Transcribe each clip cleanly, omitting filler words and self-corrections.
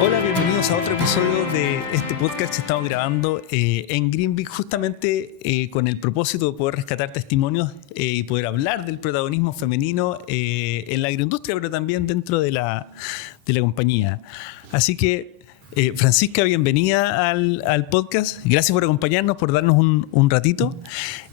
Hola, bienvenidos a otro episodio de este podcast que estamos grabando en Greenvik, justamente con el propósito de poder rescatar testimonios y poder hablar del protagonismo femenino en la agroindustria, pero también dentro de la compañía. Así que, Francisca, bienvenida al podcast. Gracias por acompañarnos, por darnos un ratito.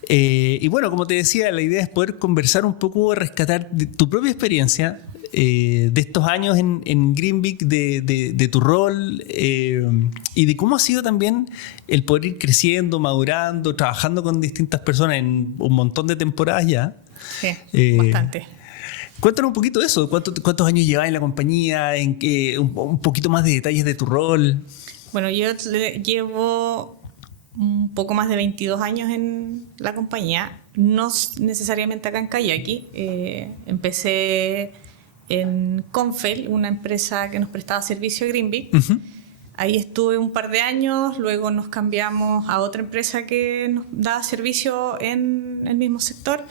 Y bueno, como te decía, la idea es poder conversar un poco, rescatar de tu propia experiencia, de estos años en Greenvik, de tu rol y de cómo ha sido también el poder ir creciendo, madurando, trabajando con distintas personas en un montón de temporadas ya. Sí, bastante. Cuéntanos un poquito de eso. ¿Cuántos años llevas en la compañía? Un poquito más de detalles de tu rol. Bueno, yo llevo un poco más de 22 años en la compañía, no necesariamente acá en Kayaki. Empecé en Confel, una empresa que nos prestaba servicio a Greenvik. Uh-huh. Ahí estuve un par de años, luego nos cambiamos a otra empresa que nos daba servicio en el mismo sector.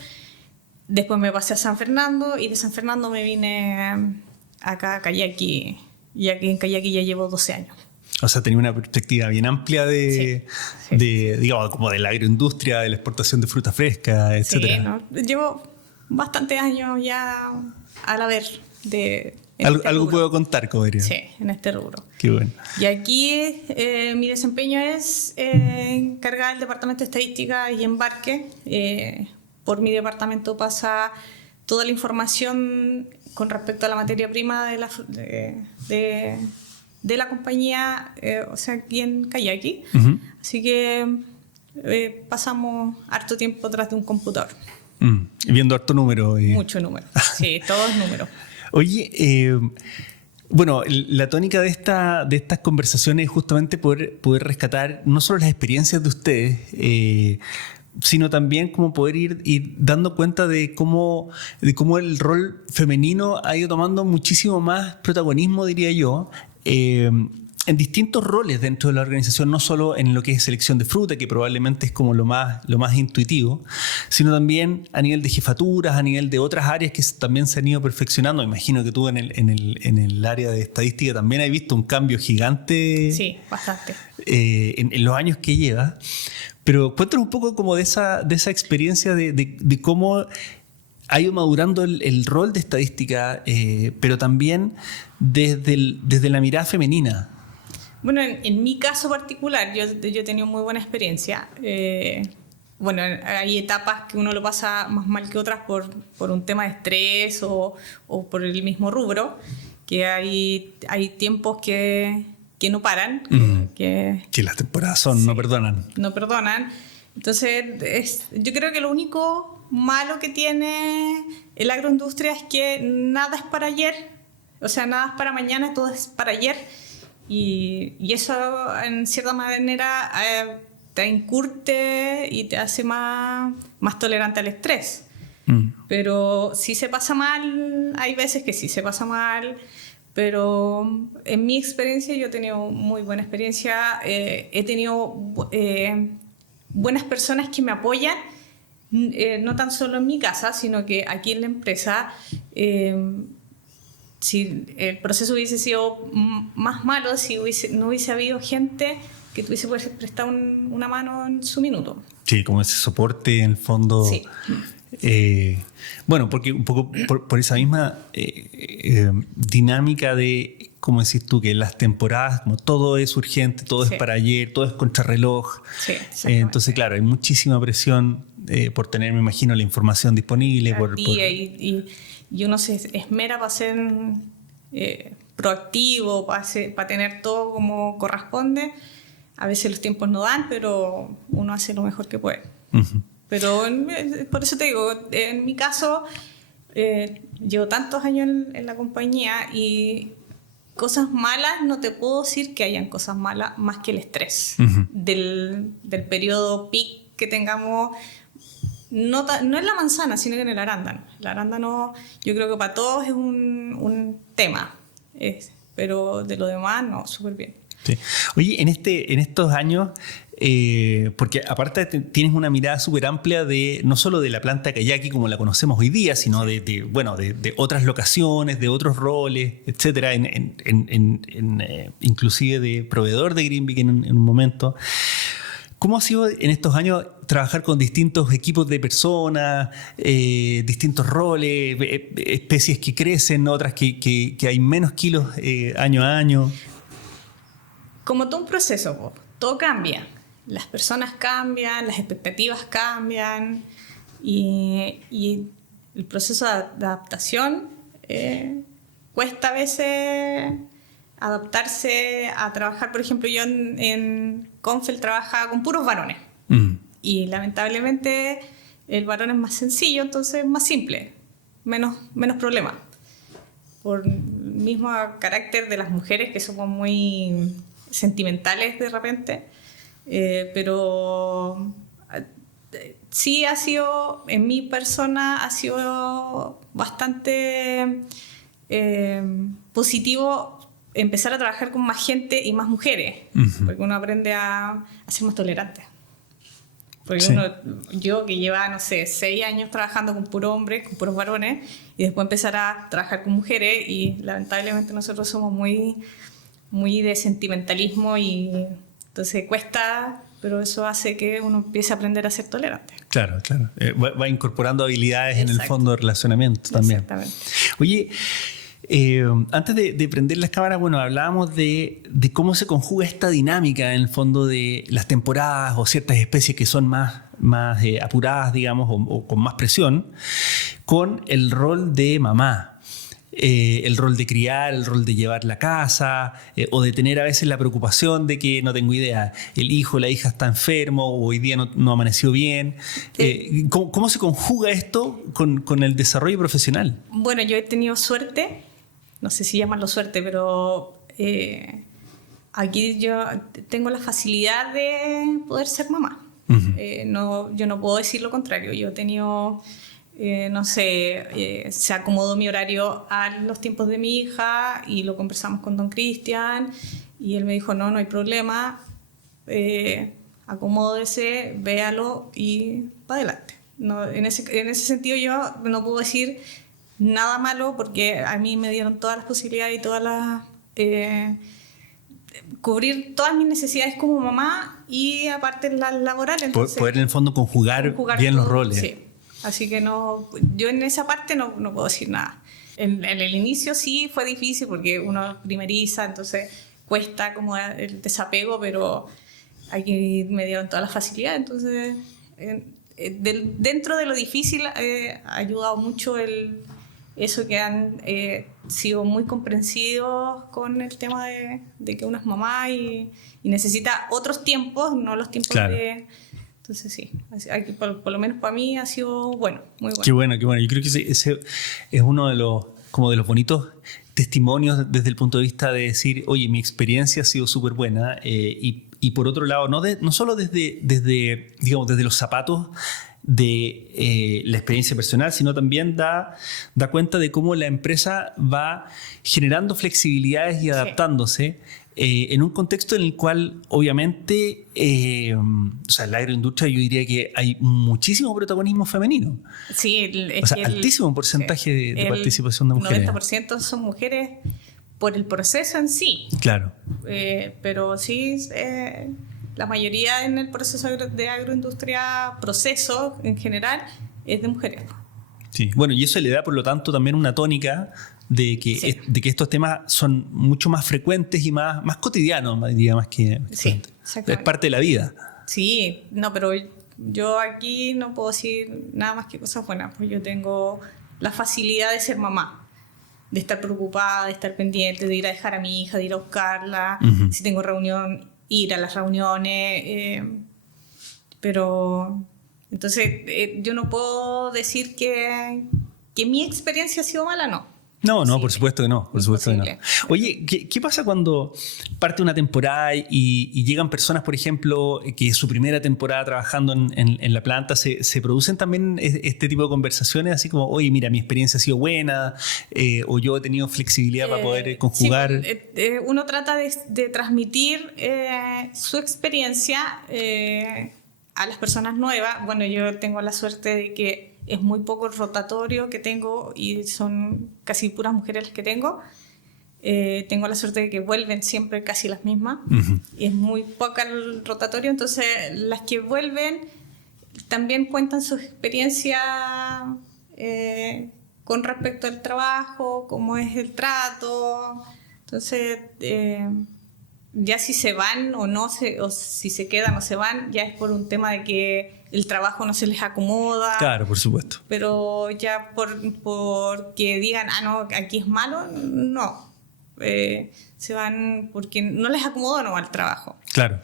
Después me pasé a San Fernando y de San Fernando me vine acá a Kayaki, y aquí en Kayaki ya llevo 12 años. O sea, tenía una perspectiva bien amplia digamos, como de la agroindustria, de la exportación de fruta fresca, etc. Sí, ¿no? Llevo bastantes años ya al haber de... Algo puedo contar, como diría. Sí, en este rubro. Qué bueno. Y aquí mi desempeño es encargada del departamento de estadística y embarque. Por mi departamento pasa toda la información con respecto a la materia prima de la compañía, o sea, aquí en Kayaki. Uh-huh. Así que pasamos harto tiempo tras de un computador. Viendo harto número. Mucho número, sí, todo es número. Oye, bueno, la tónica de estas conversaciones es justamente poder rescatar no solo las experiencias de ustedes, sino también como poder ir dando cuenta de cómo el rol femenino ha ido tomando muchísimo más protagonismo, diría yo, en distintos roles dentro de la organización, no solo en lo que es selección de fruta, que probablemente es como lo más intuitivo, sino también a nivel de jefaturas, a nivel de otras áreas que también se han ido perfeccionando. Me imagino que tú en el área de estadística también has visto un cambio gigante. Sí, bastante. En los años que llevas. Pero cuéntanos un poco como de esa experiencia de cómo ha ido madurando el rol de estadística, pero también desde la mirada femenina. Bueno, en mi caso particular, yo he tenido muy buena experiencia. Bueno, hay etapas que uno lo pasa más mal que otras por un tema de estrés o por el mismo rubro, que hay tiempos que no paran. Que las temporadas no perdonan. No perdonan. Entonces, yo creo que lo único malo que tiene el agroindustria es que nada es para ayer. O sea, nada es para mañana, todo es para ayer. Y eso, en cierta manera, te encurte y te hace más tolerante al estrés. Pero si se pasa mal, hay veces que sí se pasa mal. Pero en mi experiencia, yo he tenido muy buena experiencia. He tenido buenas personas que me apoyan, no tan solo en mi casa, sino que aquí en la empresa. Si el proceso hubiese sido más malo, si no hubiese habido gente que tuviese prestado una mano en su minuto. Sí, como ese soporte en el fondo. Sí. Bueno, porque un poco por esa misma dinámica de, como decís tú, que en las temporadas como todo es urgente, todo es para ayer, todo es contrarreloj. Sí, entonces, claro, hay muchísima presión por tener, me imagino, la información disponible. Y uno se esmera para ser proactivo, para tener todo como corresponde. A veces los tiempos no dan, pero uno hace lo mejor que puede. Uh-huh. Pero por eso te digo, en mi caso, llevo tantos años en la compañía y cosas malas, no te puedo decir que hayan cosas malas más que el estrés. Uh-huh. del periodo peak que tengamos. No en la manzana, sino que en el arándano. El arándano, yo creo que para todos es un tema, pero de lo demás, no, súper bien. Sí. Oye, en estos años, porque aparte tienes una mirada súper amplia de no solo de la planta Kayaki como la conocemos hoy día, sino de otras locaciones, de otros roles, etcétera, inclusive de proveedor de Greenvik en un momento. ¿Cómo ha sido en estos años trabajar con distintos equipos de personas, distintos roles, especies que crecen, otras que hay menos kilos año a año? Como todo un proceso, todo cambia. Las personas cambian, las expectativas cambian y el proceso de adaptación cuesta a veces adaptarse a trabajar. Por ejemplo, yo en Confel trabajaba con puros varones y lamentablemente el varón es más sencillo, entonces más simple, menos problemas. Por el mismo carácter de las mujeres, que somos muy sentimentales de repente, pero sí ha sido, en mi persona, ha sido bastante positivo empezar a trabajar con más gente y más mujeres, porque uno aprende a ser más tolerante. Porque sí. Yo que llevaba, no sé, 6 años trabajando con puros hombres, con puros varones, y después empezar a trabajar con mujeres, y lamentablemente nosotros somos muy de sentimentalismo, y entonces cuesta, pero eso hace que uno empiece a aprender a ser tolerante. Claro. Va incorporando habilidades. Exacto. En el fondo de relacionamiento también. Exactamente. Oye, antes de prender las cámaras, bueno, hablábamos de cómo se conjuga esta dinámica en el fondo de las temporadas o ciertas especies que son más apuradas, digamos, o con más presión, con el rol de mamá. El rol de criar, el rol de llevar la casa, o de tener a veces la preocupación de que, no tengo idea, el hijo o la hija está enfermo o hoy día no amaneció bien. ¿Cómo se conjuga esto con el desarrollo profesional? Bueno, yo he tenido suerte, no sé si llamarlo suerte, pero aquí yo tengo la facilidad de poder ser mamá. Yo no puedo decir lo contrario. Yo he tenido... no sé, se acomodó mi horario a los tiempos de mi hija y lo conversamos con don Cristian y él me dijo, no hay problema, acomódese, véalo y para adelante. No, en ese sentido yo no puedo decir nada malo porque a mí me dieron todas las posibilidades y todas las... cubrir todas mis necesidades como mamá y aparte las laborales. Entonces, poder en el fondo conjugar bien todo, los roles. Sí. Así que yo en esa parte no puedo decir nada. En el inicio sí fue difícil porque uno primeriza, entonces cuesta como el desapego, pero aquí me dieron todas las facilidades. Entonces, dentro de lo difícil ha ayudado mucho eso que han sido muy comprensivos con el tema de que uno es mamá y necesita otros tiempos, no los tiempos claro. Entonces sí, aquí, por lo menos para mí ha sido bueno, muy bueno. Qué bueno. Yo creo que ese es uno de los bonitos testimonios desde el punto de vista de decir, oye, mi experiencia ha sido súper buena y por otro lado, no solo desde los zapatos de la experiencia personal, sino también da cuenta de cómo la empresa va generando flexibilidades y adaptándose. Sí. En un contexto en el cual obviamente en la agroindustria yo diría que hay muchísimo protagonismo femenino. Sí, altísimo porcentaje de participación de mujeres. 90% son mujeres por el proceso en sí. Claro. Pero sí, la mayoría en el proceso de agroindustria, proceso en general, es de mujeres. Sí, bueno, y eso le da por lo tanto también una tónica de que estos temas son mucho más frecuentes y más cotidianos, diría, más que... Sí, es parte de la vida. Sí, pero yo aquí no puedo decir nada más que cosas buenas, pues yo tengo la facilidad de ser mamá, de estar preocupada, de estar pendiente, de ir a dejar a mi hija, de ir a buscarla, si tengo reunión, ir a las reuniones, pero entonces yo no puedo decir que mi experiencia ha sido mala, no. No, por supuesto que no. Por supuesto que no. Oye, ¿qué pasa cuando parte una temporada y llegan personas, por ejemplo, que es su primera temporada trabajando en la planta? ¿Se producen también este tipo de conversaciones? Así como, oye, mira, mi experiencia ha sido buena, o yo he tenido flexibilidad para poder conjugar. Sí, uno trata de transmitir su experiencia a las personas nuevas. Bueno, yo tengo la suerte de que es muy poco el rotatorio que tengo y son casi puras mujeres las que tengo. Tengo la suerte de que vuelven siempre casi las mismas. Uh-huh. Y es muy poca el rotatorio, entonces las que vuelven también cuentan su experiencia con respecto al trabajo, cómo es el trato. Entonces, ya si se van o no, o si se quedan o se van, ya es por un tema de que el trabajo no se les acomoda. Claro, por supuesto. Pero ya porque digan, no, aquí es malo, no. Se van porque no les acomoda no al trabajo. Claro.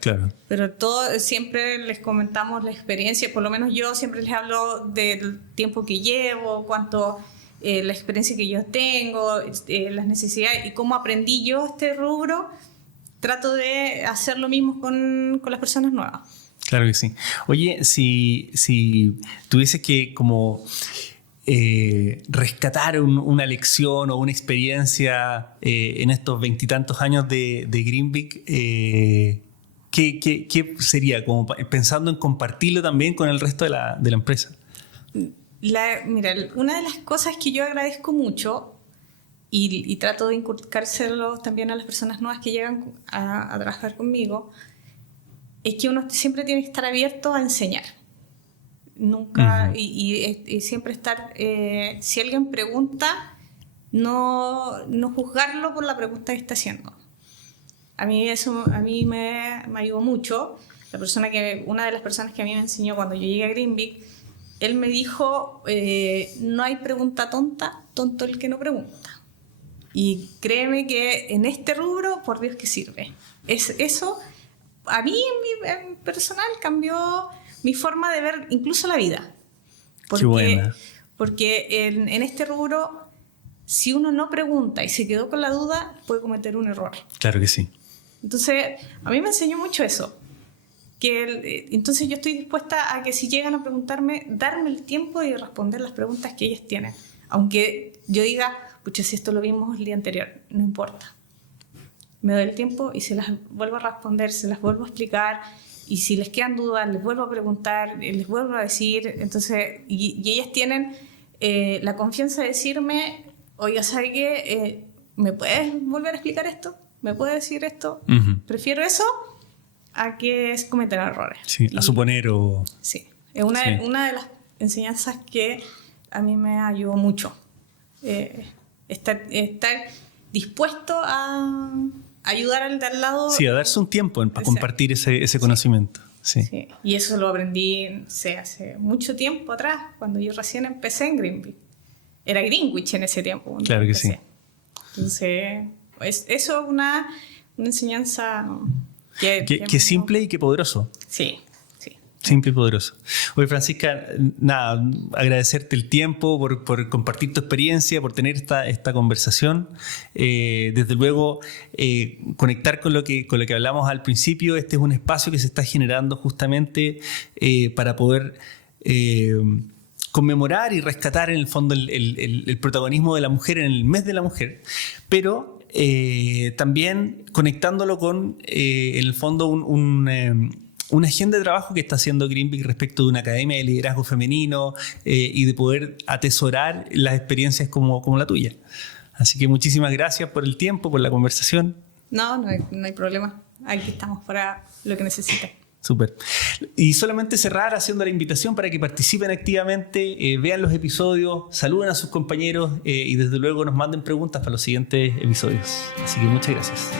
Pero siempre les comentamos la experiencia, por lo menos yo siempre les hablo del tiempo que llevo, cuánto... la experiencia que yo tengo, las necesidades y cómo aprendí yo este rubro. Trato de hacer lo mismo con las personas nuevas. Claro que sí. Oye, si tuviese que como rescatar una lección o una experiencia en estos 20 y tantos años de Greenvik, ¿qué sería? Como pensando en compartirlo también con el resto de la empresa. Mira, una de las cosas que yo agradezco mucho y trato de inculcárselo también a las personas nuevas que llegan a trabajar conmigo, es que uno siempre tiene que estar abierto a enseñar. Nunca, uh-huh. y siempre estar, si alguien pregunta, no juzgarlo por la pregunta que está haciendo. A mí eso me ayudó mucho. Una de las personas que a mí me enseñó cuando yo llegué a Greenvik, él me dijo, no hay pregunta tonta, tonto el que no pregunta. Y créeme que en este rubro, por Dios que sirve. Eso, a mí en personal, cambió mi forma de ver incluso la vida. Qué buena. Porque en este rubro, si uno no pregunta y se quedó con la duda, puede cometer un error. Claro que sí. Entonces, a mí me enseñó mucho eso. Entonces yo estoy dispuesta a que si llegan a preguntarme, darme el tiempo y responder las preguntas que ellas tienen. Aunque yo diga, pucha, si esto lo vimos el día anterior, no importa. Me doy el tiempo y se las vuelvo a responder, se las vuelvo a explicar, y si les quedan dudas, les vuelvo a preguntar, les vuelvo a decir. Entonces, y ellas tienen la confianza de decirme, oiga, ¿sabe qué? ¿Me puedes volver a explicar esto? ¿Me puedes decir esto? Uh-huh. Prefiero eso a que cometen errores. Sí, a suponer o... Sí, es una de las enseñanzas que a mí me ayudó mucho. Estar dispuesto a ayudar al de al lado. Sí, a darse un tiempo para compartir ese conocimiento. Sí. Y eso lo aprendí hace mucho tiempo atrás, cuando yo recién empecé en Greenvik. Era Greenwich en ese tiempo. Claro que sí. Entonces, eso es una enseñanza... Que simple y que poderoso. Sí. Simple y poderoso. Oye, Francisca, nada, agradecerte el tiempo por compartir tu experiencia, por tener esta conversación. Desde luego, conectar con lo que hablamos al principio. Este es un espacio que se está generando justamente para poder conmemorar y rescatar en el fondo el protagonismo de la mujer en el mes de la mujer, pero también conectándolo con, en el fondo, una agenda de trabajo que está haciendo Greenvik respecto de una academia de liderazgo femenino y de poder atesorar las experiencias como la tuya. Así que muchísimas gracias por el tiempo, por la conversación. No hay problema. Aquí estamos para lo que necesiten. Súper. Y solamente cerrar haciendo la invitación para que participen activamente, vean los episodios, saluden a sus compañeros y desde luego nos manden preguntas para los siguientes episodios. Así que muchas gracias.